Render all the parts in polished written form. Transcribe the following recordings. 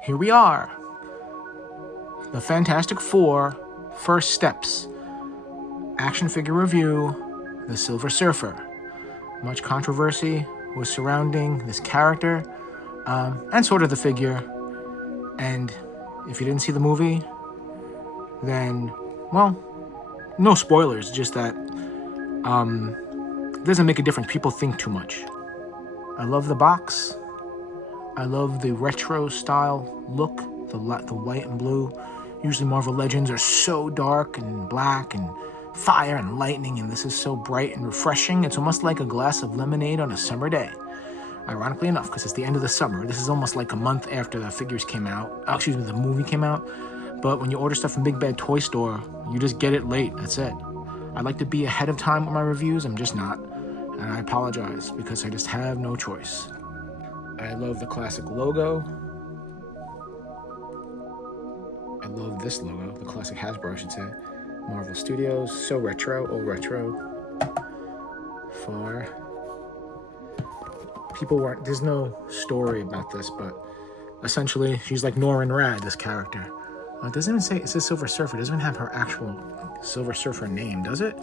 here we are. The Fantastic Four First Steps. Action figure review, The Silver Surfer. Much controversy was surrounding this character and sort of the figure. And if you didn't see the movie, then, well, no spoilers, just that it doesn't make a difference. People think too much. I love the box. I love the retro style look, the white and blue. Usually Marvel Legends are so dark and black and fire and lightning, and this is so bright and refreshing. It's almost like a glass of lemonade on a summer day. Ironically enough, because it's the end of the summer. This is almost like a month after the figures came out. The movie came out. But when you order stuff from Big Bad Toy Store, you just get it late. That's it. I'd like to be ahead of time with my reviews. I'm just not. And I apologize because I just have no choice. I love the classic logo. I love this logo, the classic Hasbro, I should say. Marvel Studios, so retro, old retro. For people weren't, there's no story about this, but essentially she's like Norrin Rad, this character. It doesn't even say, it says Silver Surfer. It doesn't even have her actual Silver Surfer name, does it?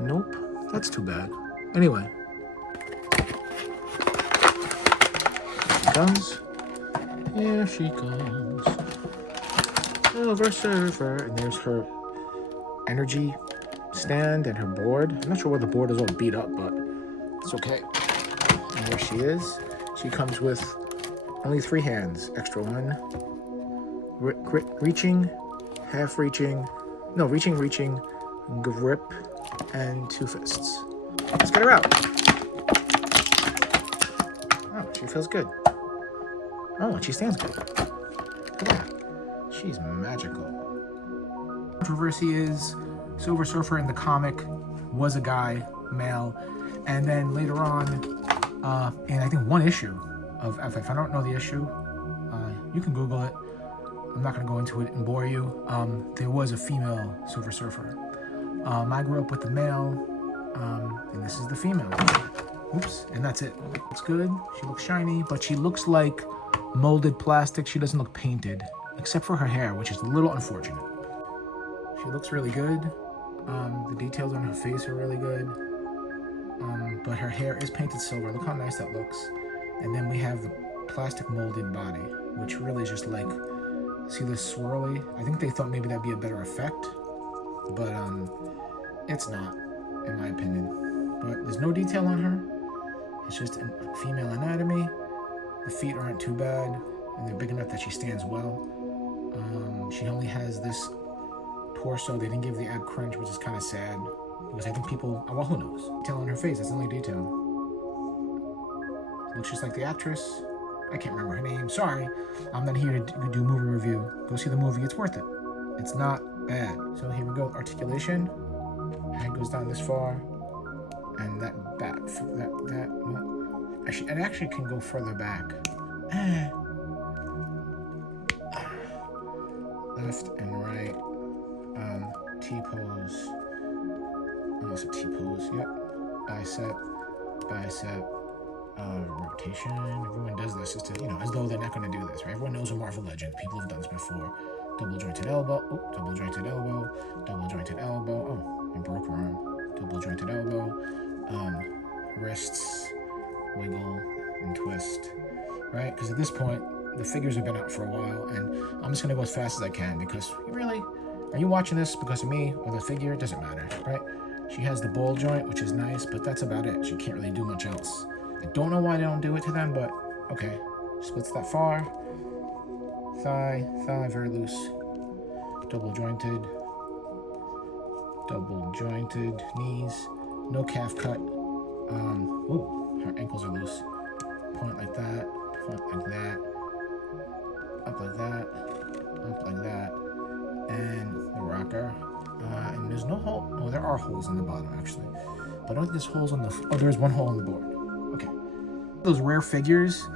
Nope, that's too bad. Anyway. Here she comes. Silver Surfer. And there's her energy stand and her board. I'm not sure why the board is all beat up, but it's okay. And there she is. She comes with only 3 hands. Extra one. Reaching, half reaching. No, reaching, grip, and 2 fists. Let's get her out. Oh, she feels good. Oh, and she stands good. Look at that. She's magical. Controversy is Silver Surfer in the comic was a guy, male, and then later on, in I think one issue of, if I don't know the issue, you can Google it. I'm not going to go into it and bore you. There was a female Silver Surfer. I grew up with the male, and this is the female. Oops, and that's it. It's good. She looks shiny, but she looks like molded plastic. She doesn't look painted, except for her hair, which is a little unfortunate. She looks really good. The details on her face are really good. But her hair is painted silver. Look how nice that looks. And then we have the plastic molded body, which really is just like, see this swirly? I think they thought maybe that'd be a better effect, but it's not, in my opinion. But there's no detail on her. It's just a female anatomy. The feet aren't too bad, and they're big enough that she stands well. She only has this torso. They didn't give the ab crunch, which is kind of sad, because I think people, well, who knows? Detail on her face, that's the only detail. Looks just like the actress. I can't remember her name, sorry. I'm not here to do movie review. Go see the movie, it's worth it. It's not bad. So here we go, articulation. Head goes down this far. And that back, it actually can go further back. Left and right. T-pose. Almost a T-pose, yep. Bicep. Rotation. Everyone does this just to, as though they're not going to do this, right? Everyone knows a Marvel Legend. People have done this before. Double jointed elbow. Oh, double jointed elbow. Double jointed elbow. Oh, I broke her arm. Double jointed elbow. Wrists. Wiggle and twist. Right? Because at this point, the figures have been out for a while, and I'm just going to go as fast as I can because, really, are you watching this because of me or the figure? It doesn't matter, right? She has the ball joint, which is nice, but that's about it. She can't really do much else. I don't know why they don't do it to them, but okay. Splits that far. Thigh, very loose. Double jointed. Knees. No calf cut. Her ankles are loose. Point like that. Point like that. Up like that. Up like that. And the rocker. And there's no hole. Oh, there are holes in the bottom, actually. But I don't think there's holes on the... Oh, there's one hole on the board. Okay. Those rare figures,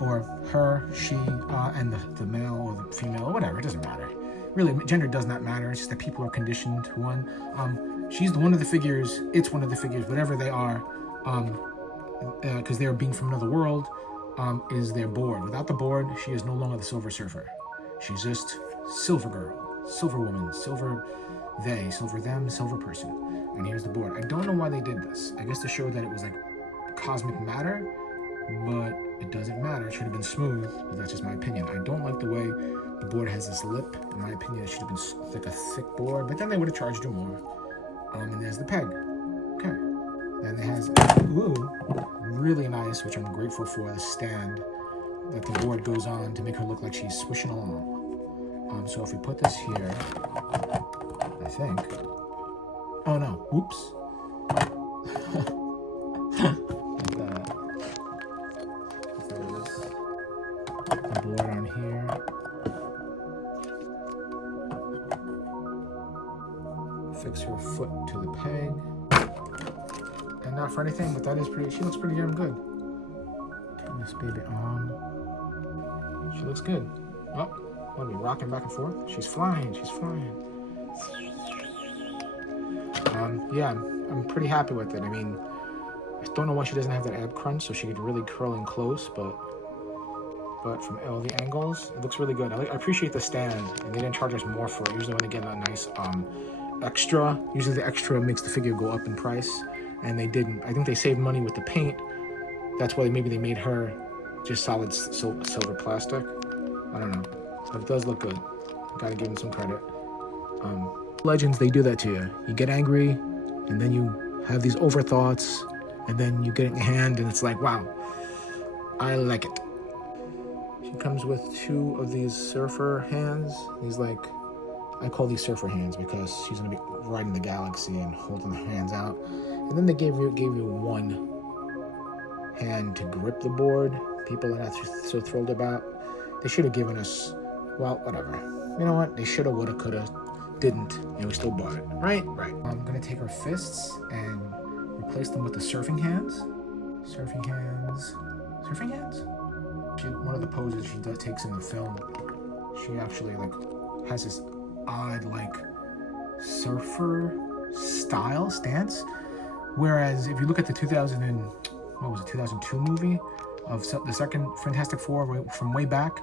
or her, she, and the male or the female, or whatever, it doesn't matter. Really, gender does not matter. It's just that people are conditioned to one. She's one of the figures, it's one of the figures, whatever they are, because they're being from another world. is their board. Without the board, she is no longer the Silver Surfer. She's just Silver Girl, Silver Woman, Silver they, Silver them, Silver Person. And here's the board. I don't know why they did this. I guess to show that it was like cosmic matter, but it doesn't matter. It should have been smooth, but that's just my opinion. I don't like the way the board has this lip. In my opinion, it should have been like a thick board, but then they would have charged you more. And there's the peg. Okay. Then it has, ooh, really nice, which I'm grateful for, the stand that the board goes on to make her look like she's swishing along. So if we put this here, I think, oh no, oops. Like that. The board on here. Fix her foot to the peg. And not for anything, but that is pretty, she looks pretty damn good. Turn this baby on. She looks good. Oh, let me rocking back and forth. She's flying, she's flying. Yeah, I'm pretty happy with it. I mean, I don't know why she doesn't have that ab crunch, so she could really curl in close, but from all the angles, it looks really good. I appreciate the stand, and they didn't charge us more for it. Usually when they get that nice extra, usually the extra makes the figure go up in price, and they didn't. I think they saved money with the paint. That's why maybe they made her just solid silver plastic. I don't know, but it does look good. Gotta give them some credit. Legends, they do that to you. You get angry, and then you have these overthoughts, and then you get it in your hand, and it's like, wow, I like it. She comes with 2 of these surfer hands. These, like, I call these surfer hands because she's gonna be riding the galaxy and holding her hands out. And then they gave you 1 hand to grip the board. People are not so thrilled about. They should have given us, well, whatever. You know what? They shoulda, woulda, coulda, didn't, and we still bought it. Right? Right. I'm gonna take her fists and replace them with the surfing hands. Surfing hands. Surfing hands? One of the poses she takes in the film, she actually like has this odd like surfer style stance. Whereas if you look at the 2002 movie of the second Fantastic Four from way back,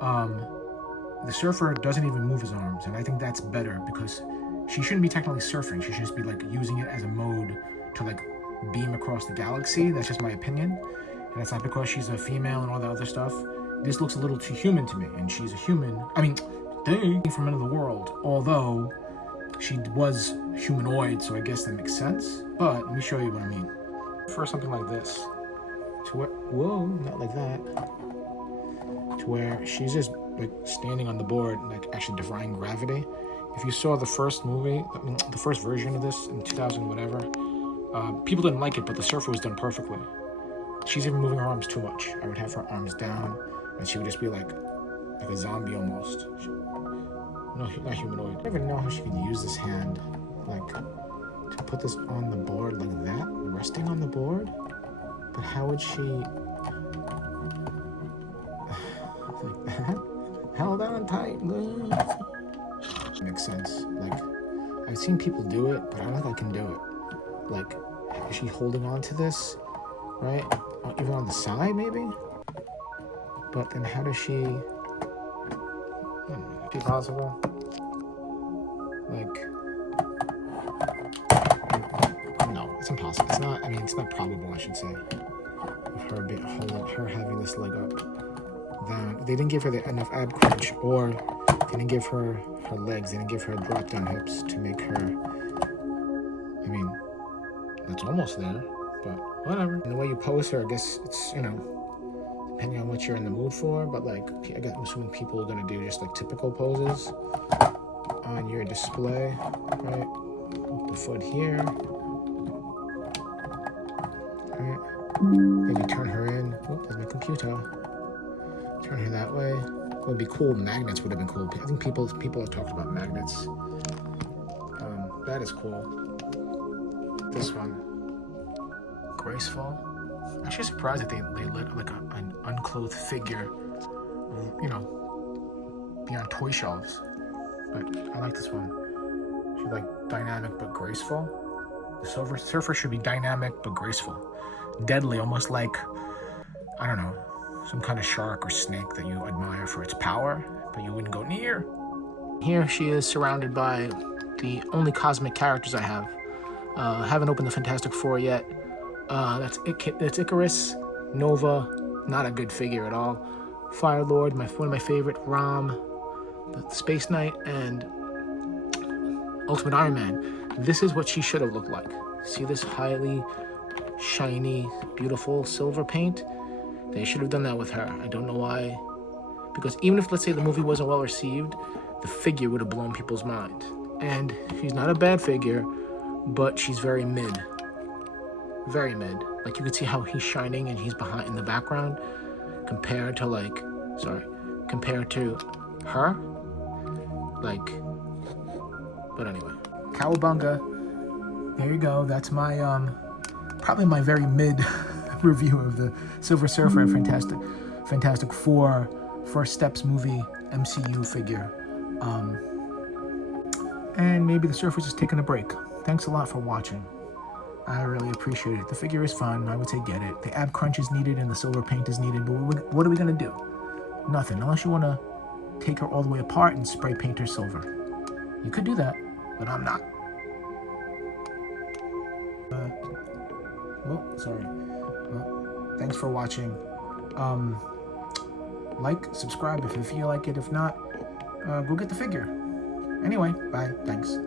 the surfer doesn't even move his arms, and I think that's better because she shouldn't be technically surfing. She should just be like using it as a mode to like beam across the galaxy. That's just my opinion. And it's not because she's a female and all that other stuff. This looks a little too human to me, and she's a human. I mean, from another world, although she was humanoid, so I guess that makes sense. But let me show you what I mean. For something like this, to where, whoa, not like that, to where she's just like standing on the board, like actually defying gravity. If you saw the first movie, I mean, the first version of this in 2000 whatever, people didn't like it, but the surfer was done perfectly. She's even moving her arms too much. I would have her arms down, and she would just be like a zombie almost. No, not humanoid. I don't even know how she could use this hand, like, to put this on the board like that, resting on the board. But how would she, like that? Held on tight. Makes sense. Like, I've seen people do it, but I don't think I can do it. Like, is she holding on to this, right? Even on the side, maybe? But then how does she... Is it possible? Like... No, it's impossible. It's not, I mean, it's not probable, I should say. Of her having this leg up. Down. They didn't give her enough ab crunch, or they didn't give her legs. They didn't give her drop down hips to make her... I mean, that's almost there. But whatever. And the way you pose her, I guess it's, you know, depending on what you're in the mood for. But like, I guess I'm assuming people are gonna do just like typical poses on your display, right? The foot here. Right. Maybe turn her in. Oh, there's my computer. Turn her that way. It would be cool. Magnets would have been cool. I think people have talked about magnets. That is cool. This one. Graceful. I'm actually surprised that they let like an unclothed figure, you know, be on toy shelves. But I like this one. She's like dynamic but graceful. The surfer should be dynamic but graceful. Deadly, almost like, I don't know, some kind of shark or snake that you admire for its power, but you wouldn't go near. Here she is surrounded by the only cosmic characters I have. Haven't opened the Fantastic Four yet. That's Icarus, Nova, not a good figure at all. Fire Lord, one of my favorite, Rom, the Space Knight, and Ultimate Iron Man. This is what she should have looked like. See this highly shiny, beautiful silver paint? They should have done that with her. I don't know why. Because even if, let's say, the movie wasn't well received, the figure would have blown people's mind. And she's not a bad figure, but she's very mid. Very mid. Like, you can see how he's shining and he's behind in the background compared to her. Like, but anyway. Cowabunga. There you go. That's my, probably my very mid review of the Silver Surfer and Fantastic Four First Steps movie MCU figure. And maybe the Surfer's just taking a break. Thanks a lot for watching. I really appreciate it. The figure is fun. I would say get it. The ab crunch is needed and the silver paint is needed. But what are we going to do? Nothing. Unless you want to take her all the way apart and spray paint her silver. You could do that, but I'm not. Well, thanks for watching. Like, subscribe if you feel like it. If not, go get the figure. Anyway, bye. Thanks.